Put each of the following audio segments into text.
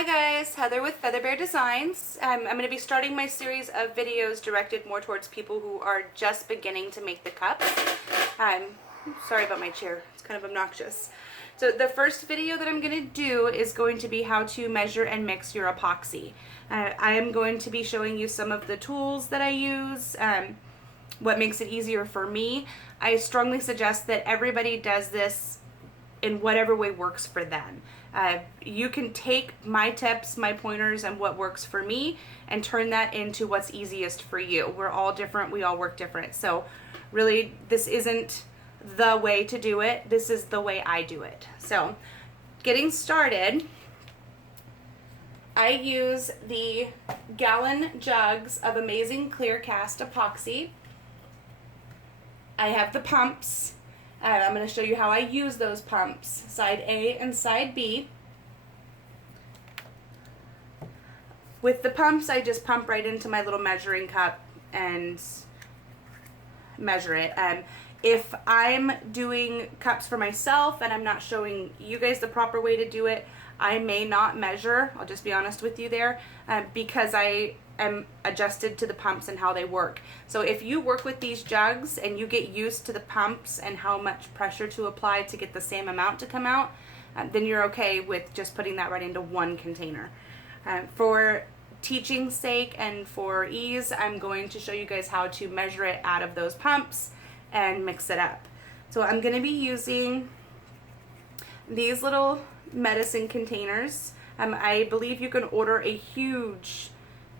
Hi guys, Heather with FeatherBear Designs. I'm going to be starting my series of videos directed more towards people who are just beginning to make the cups. Sorry about my chair, it's kind of obnoxious. So the first video that I'm going to do is going to be how to measure and mix your epoxy. I am going to be showing you some of the tools that I use, what makes it easier for me. I strongly suggest that everybody does this in whatever way works for them. You can take my tips, my pointers, and what works for me and turn that into what's easiest for you. We're all different, we all work different. So really, this isn't the way to do it, this is the way I do it. So getting started, I use the gallon jugs of Amazing Clear Cast epoxy. I have the pumps. I'm going to show you how I use those pumps, side A and side B. With the pumps, I just pump right into my little measuring cup and measure it. If I'm doing cups for myself and I'm not showing you guys the proper way to do it, I may not measure, I'll just be honest with you there, because I am adjusted to the pumps and how they work. So if you work with these jugs and you get used to the pumps and how much pressure to apply to get the same amount to come out, then you're okay with just putting that right into one container. For teaching's sake and for ease, I'm going to show you guys how to measure it out of those pumps and mix it up. So I'm going to be using these little medicine containers. I believe you can order a huge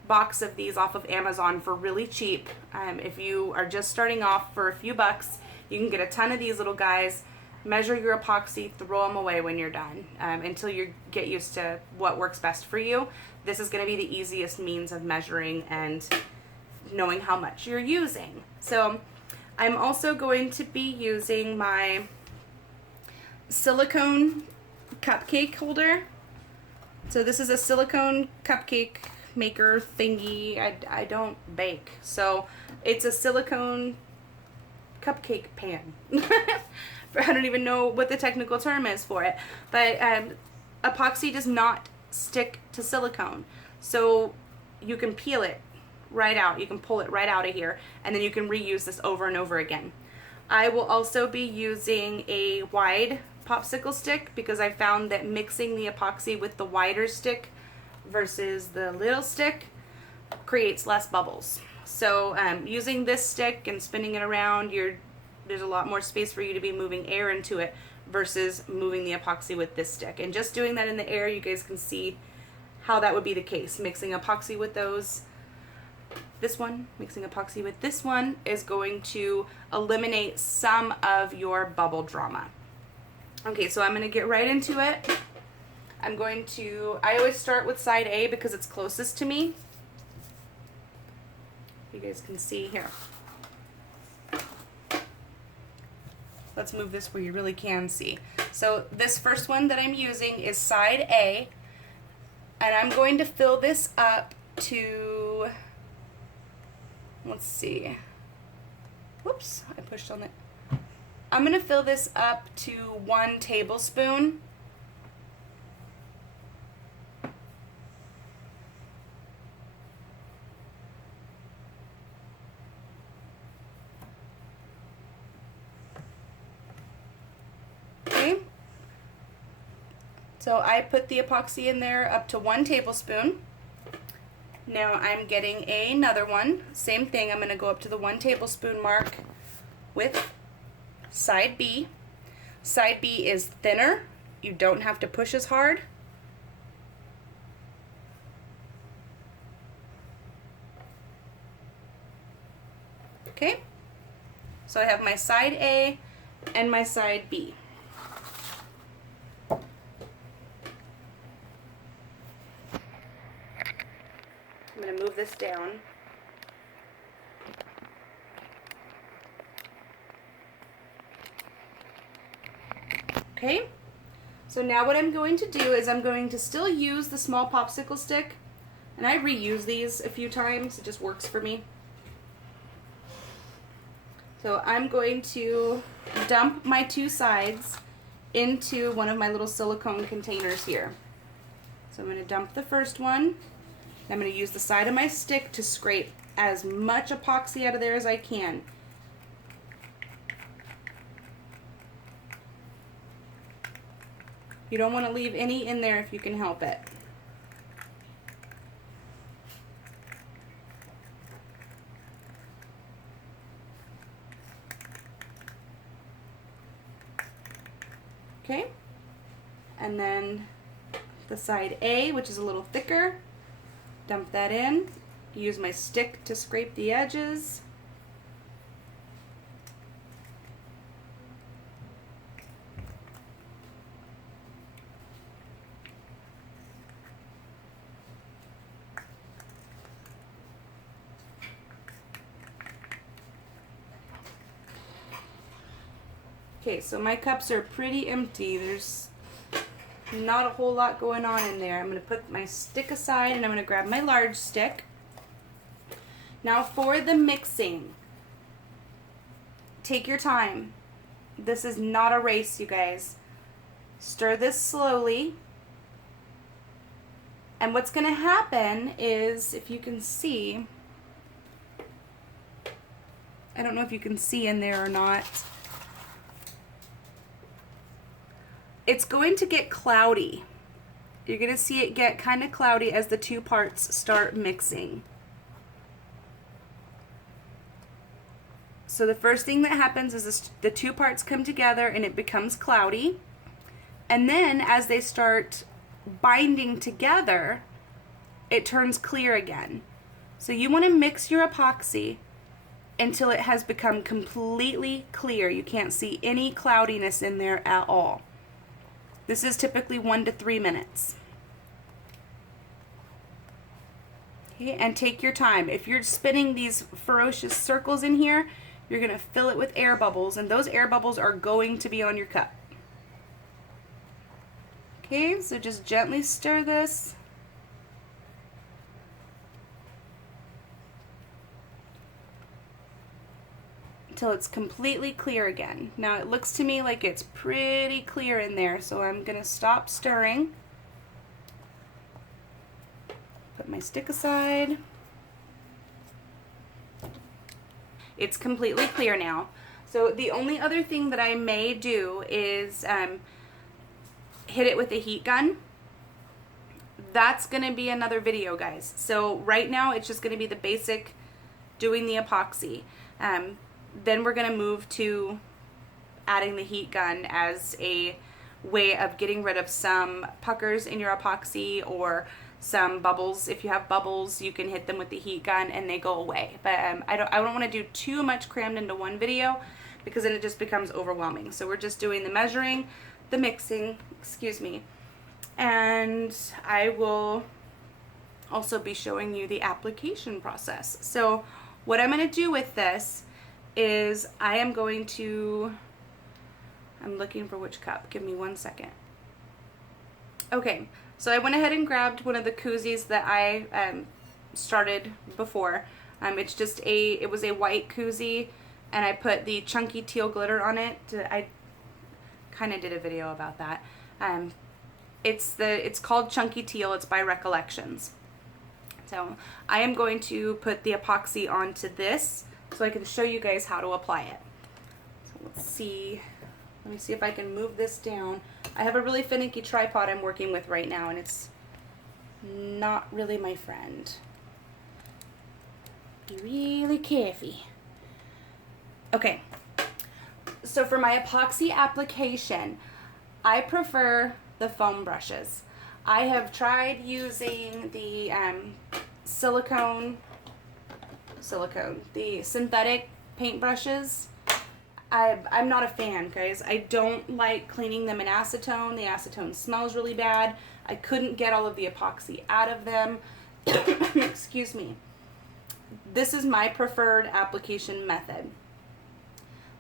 box of these off of Amazon for really cheap. If you are just starting off, for a few bucks, you can get a ton of these little guys, measure your epoxy, throw them away when you're done, until you get used to what works best for you. This is going to be the easiest means of measuring and knowing how much you're using. So I'm also going to be using my silicone cupcake holder. So this is a silicone cupcake maker thingy. I don't bake, so it's a silicone cupcake pan. I don't even know what the technical term is for it, but epoxy does not stick to silicone, so you can peel it right out, you can pull it right out of here, and then you can reuse this over and over again. I will also be using a wide popsicle stick because I found that mixing the epoxy with the wider stick versus the little stick creates less bubbles. So using this stick and spinning it around, there's a lot more space for you to be moving air into it versus moving the epoxy with this stick. And just doing that in the air, you guys can see how that would be the case. Mixing epoxy with mixing epoxy with this one is going to eliminate some of your bubble drama. Okay, so I'm going to get right into it. I always start with side A because it's closest to me. You guys can see here. Let's move this where you really can see. So this first one that I'm using is side A, and I'm going to fill this up to, let's see, whoops, I pushed on it. I'm going to fill this up to 1 tablespoon. Okay. So I put the epoxy in there up to 1 tablespoon. Now I'm getting another one. Same thing, I'm going to go up to the 1 tablespoon mark with side B. Side B is thinner. You don't have to push as hard. Okay, so I have my side A and my side B. I'm going to move this down. Okay, so now what I'm going to do is I'm going to still use the small popsicle stick, and I reuse these a few times, it just works for me. So I'm going to dump my 2 sides into one of my little silicone containers here. So I'm going to dump the first one. I'm going to use the side of my stick to scrape as much epoxy out of there as I can. You don't want to leave any in there if you can help it. Okay, and then the side A, which is a little thicker, dump that in. Use my stick to scrape the edges. Okay, so my cups are pretty empty. There's not a whole lot going on in there. I'm going to put my stick aside and I'm going to grab my large stick. Now for the mixing, take your time. This is not a race, you guys. Stir this slowly. And what's going to happen is, if you can see, I don't know if you can see in there or not, it's going to get cloudy. You're going to see it get kind of cloudy as the two parts start mixing. So the first thing that happens is the two parts come together and it becomes cloudy. And then as they start binding together, it turns clear again. So you want to mix your epoxy until it has become completely clear. You can't see any cloudiness in there at all. This is typically 1 to 3 minutes. Okay, and take your time. If you're spinning these ferocious circles in here, you're going to fill it with air bubbles, and those air bubbles are going to be on your cup. Okay, so just gently stir this. Until it's completely clear again. Now it looks to me like it's pretty clear in there, so I'm going to stop stirring. Put my stick aside. It's completely clear now. So the only other thing that I may do is hit it with a heat gun. That's going to be another video, guys. So right now it's just going to be the basic doing the epoxy. Then we're going to move to adding the heat gun as a way of getting rid of some puckers in your epoxy or some bubbles. If you have bubbles, you can hit them with the heat gun and they go away. But I don't want to do too much crammed into one video because then it just becomes overwhelming. So we're just doing the measuring, the mixing, excuse me, and I will also be showing you the application process. So what I'm going to do with this is I'm looking for which cup. Give me 1 second. Okay, so I went ahead and grabbed one of the koozies that I started before. It was a white koozie, and I put the chunky teal glitter on it. I kind of did a video about that. It's called Chunky Teal. It's by Recollections. So I am going to put the epoxy onto this so I can show you guys how to apply it. So let's see. Let me see if I can move this down. I have a really finicky tripod I'm working with right now, and it's not really my friend. Be really careful. Okay, so for my epoxy application, I prefer the foam brushes. I have tried using the the synthetic paint brushes. I'm not a fan, guys. I don't like cleaning them in acetone. The acetone smells really bad. I couldn't get all of the epoxy out of them. Excuse me. This is my preferred application method.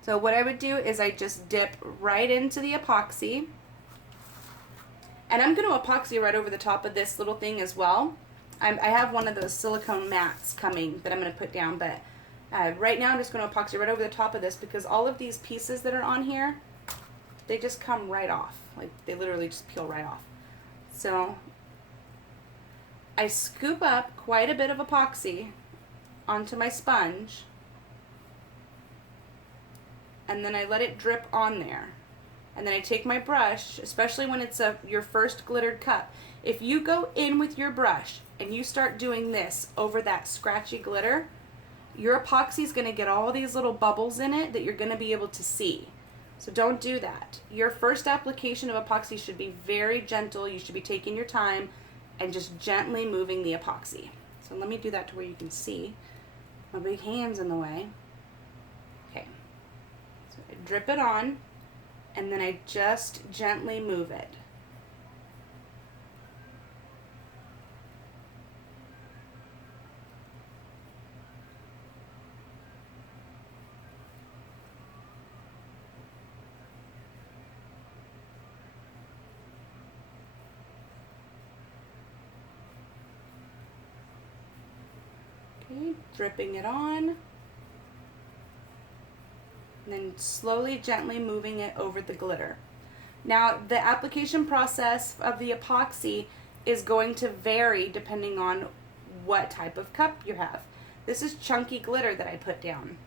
So what I would do is I just dip right into the epoxy. And I'm going to epoxy right over the top of this little thing as well. I have one of those silicone mats coming that I'm going to put down, but right now I'm just going to epoxy right over the top of this because all of these pieces that are on here, they just come right off. Like, they literally just peel right off. So I scoop up quite a bit of epoxy onto my sponge, and then I let it drip on there. And then I take my brush, especially when it's your first glittered cup. If you go in with your brush and you start doing this over that scratchy glitter, your epoxy is going to get all these little bubbles in it that you're going to be able to see. So don't do that. Your first application of epoxy should be very gentle. You should be taking your time and just gently moving the epoxy. So let me do that to where you can see. My big hand's in the way. Okay. So I drip it on, and then I just gently move it. Okay, dripping it on, and then slowly, gently moving it over the glitter. Now, the application process of the epoxy is going to vary depending on what type of cup you have. This is chunky glitter that I put down.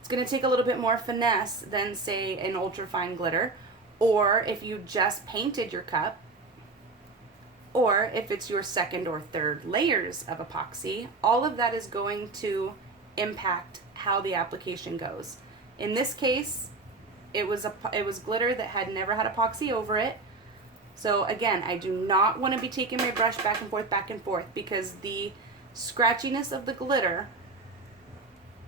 It's going to take a little bit more finesse than, say, an ultrafine glitter, or if you just painted your cup, or if it's your second or third layers of epoxy. All of that is going to impact how the application goes. In this case, it was glitter that had never had epoxy over it. So again, I do not want to be taking my brush back and forth, because the scratchiness of the glitter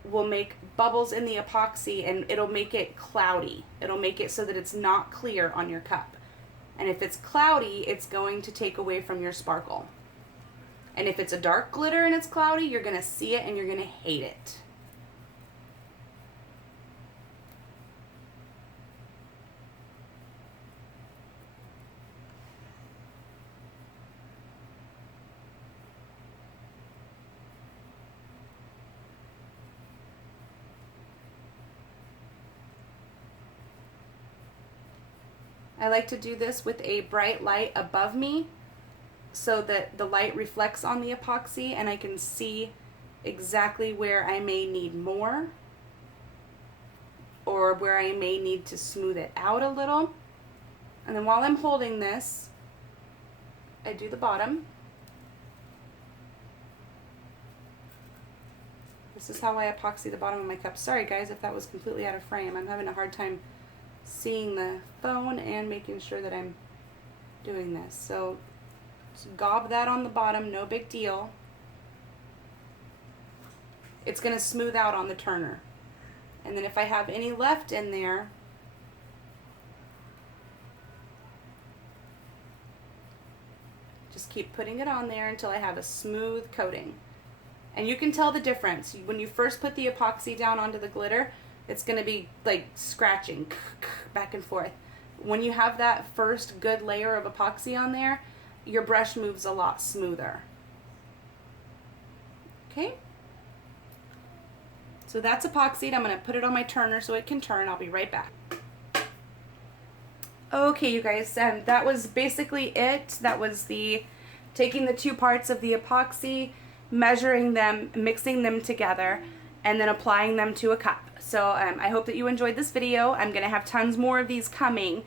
will make bubbles in the epoxy, and it'll make it cloudy. It'll make it so that it's not clear on your cup. And if it's cloudy, it's going to take away from your sparkle. And if it's a dark glitter and it's cloudy, you're going to see it and you're going to hate it. I like to do this with a bright light above me so that the light reflects on the epoxy and I can see exactly where I may need more or where I may need to smooth it out a little. And then while I'm holding this, I do the bottom. This is how I epoxy the bottom of my cup. Sorry guys if that was completely out of frame. I'm having a hard time seeing the phone and making sure that I'm doing this. So just gob that on the bottom, no big deal. It's going to smooth out on the turner. And then if I have any left in there, just keep putting it on there until I have a smooth coating. And you can tell the difference. When you first put the epoxy down onto the glitter, it's going to be like scratching back and forth. When you have that first good layer of epoxy on there, your brush moves a lot smoother. Okay? So that's epoxied. I'm going to put it on my turner so it can turn. I'll be right back. Okay, you guys, that was basically it. That was taking the two parts of the epoxy, measuring them, mixing them together, and then applying them to a cup. So I hope that you enjoyed this video. I'm going to have tons more of these coming,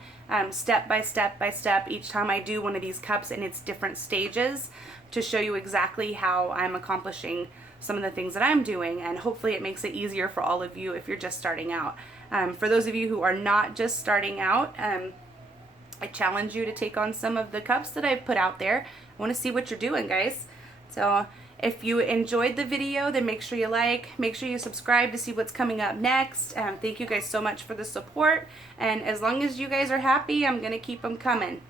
step by step, each time I do one of these cups in its different stages, to show you exactly how I'm accomplishing some of the things that I'm doing, and hopefully it makes it easier for all of you if you're just starting out. For those of you who are not just starting out, I challenge you to take on some of the cups that I've put out there. I want to see what you're doing, guys. So if you enjoyed the video, then make sure you subscribe to see what's coming up next. Thank you guys so much for the support, and as long as you guys are happy, I'm going to keep them coming.